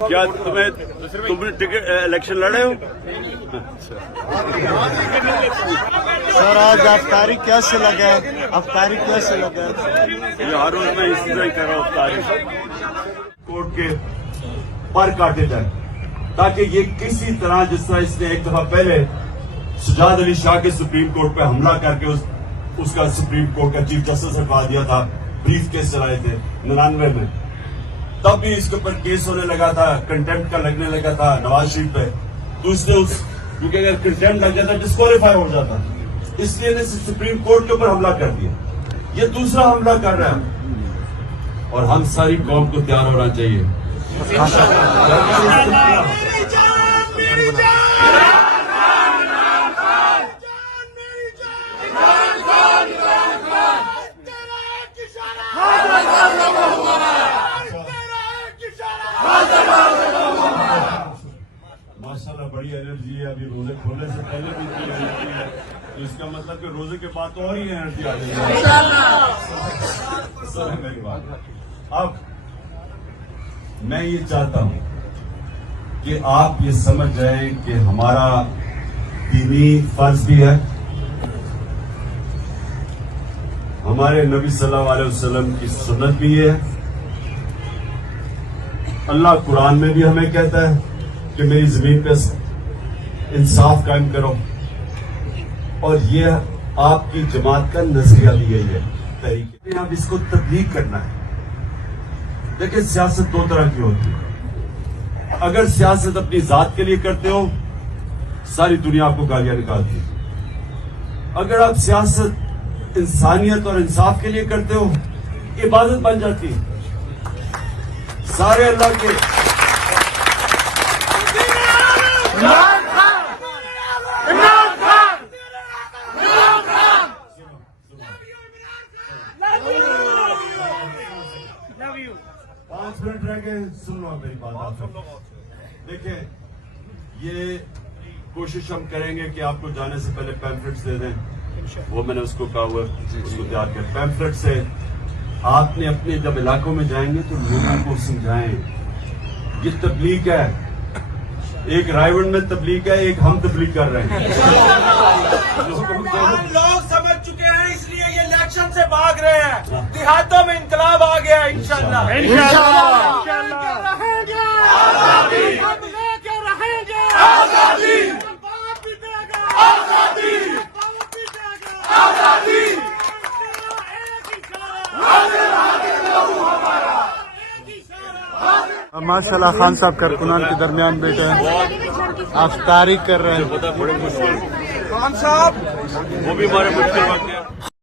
کیا تم ticket election لڑے ہو؟ سر آج افطاری کیسے لگا؟ افطاری کیسے لگا؟ یہ ہر روز میں اسی طرح کر رہا ہوں افطاری کورٹ کے پر کاٹے جائیں تاکہ یہ کسی طرح جس طرح اس نے ایک دفعہ پہلے سجاد علی شاہ کے سپریم کورٹ پہ حملہ کر کے اس کا سپریم کورٹ کا چیف جسٹس ہٹوا دیا تھا، بریف کیس چلائے تھے 99 میں، تب بھی اس کے اوپر کیس ہونے لگا تھا، کنٹمپٹ کا لگنے لگا تھا نواز شریف پہ، تو اس نے کیونکہ اگر کنٹمپٹ لگ جاتا ڈسکوالیفائی ہو جاتا، اس لیے نے سپریم کورٹ کے اوپر حملہ کر دیا۔ یہ دوسرا حملہ کر رہا ہے اور ہم ساری قوم کو تیار ہونا چاہیے۔ ماشاءاللہ بڑی انرجی ہے، ابھی روزے کھولنے سے پہلے بھی اتنی انرجی ہے، تو اس کا مطلب کہ روزے کے بعد تو اور ہی انرجی آ جائے گی۔ سر میری بات، اب میں یہ چاہتا ہوں کہ آپ یہ سمجھ جائیں کہ ہمارا دینی فرض بھی ہے، ہمارے نبی صلی اللہ علیہ وسلم کی سنت بھی ہے، اللہ قرآن میں بھی ہمیں کہتا ہے کہ میری زمین پہ انصاف قائم کرو، اور یہ آپ کی جماعت کا نظریہ بھی یہی ہے، طریقے اب اس کو تبلیغ کرنا ہے۔ دیکھیں سیاست دو طرح کی ہوتی ہے، اگر سیاست اپنی ذات کے لیے کرتے ہو ساری دنیا آپ کو گالیاں نکالتی ہے، اگر آپ سیاست انسانیت اور انصاف کے لیے کرتے ہو عبادت بن جاتی ہے۔ سارے اللہ کے پانچ منٹ رہ گئے، سن لو میری بات آپ۔ دیکھیں یہ کوشش ہم کریں گے کہ آپ کو جانے سے پہلے پیمفلٹس دے دیں، وہ میں نے اس کو کہا ہوا اس کو تیار کیا۔ پیمفلٹ سے آپ نے اپنے جب علاقوں میں جائیں گے تو لوگوں کو سمجھائیں یہ تبلیغ ہے، ایک رائے ونڈ میں تبلیغ ہے، ایک ہم تبلیغ کر رہے ہیں۔ ہم لوگ سمجھ چکے ہیں، اس لیے یہ الیکشن سے بھاگ رہے ہیں، دیہاتوں میں انقلاب آ گیا ہے انشاءاللہ۔ ماشاء اللہ خان صاحب کارکنان کے درمیان بیٹھے ہیں، افطاری کر رہے ہیں۔ بڑے مشکل خان صاحب وہ بھی ہمارے مشکل وقت ہے۔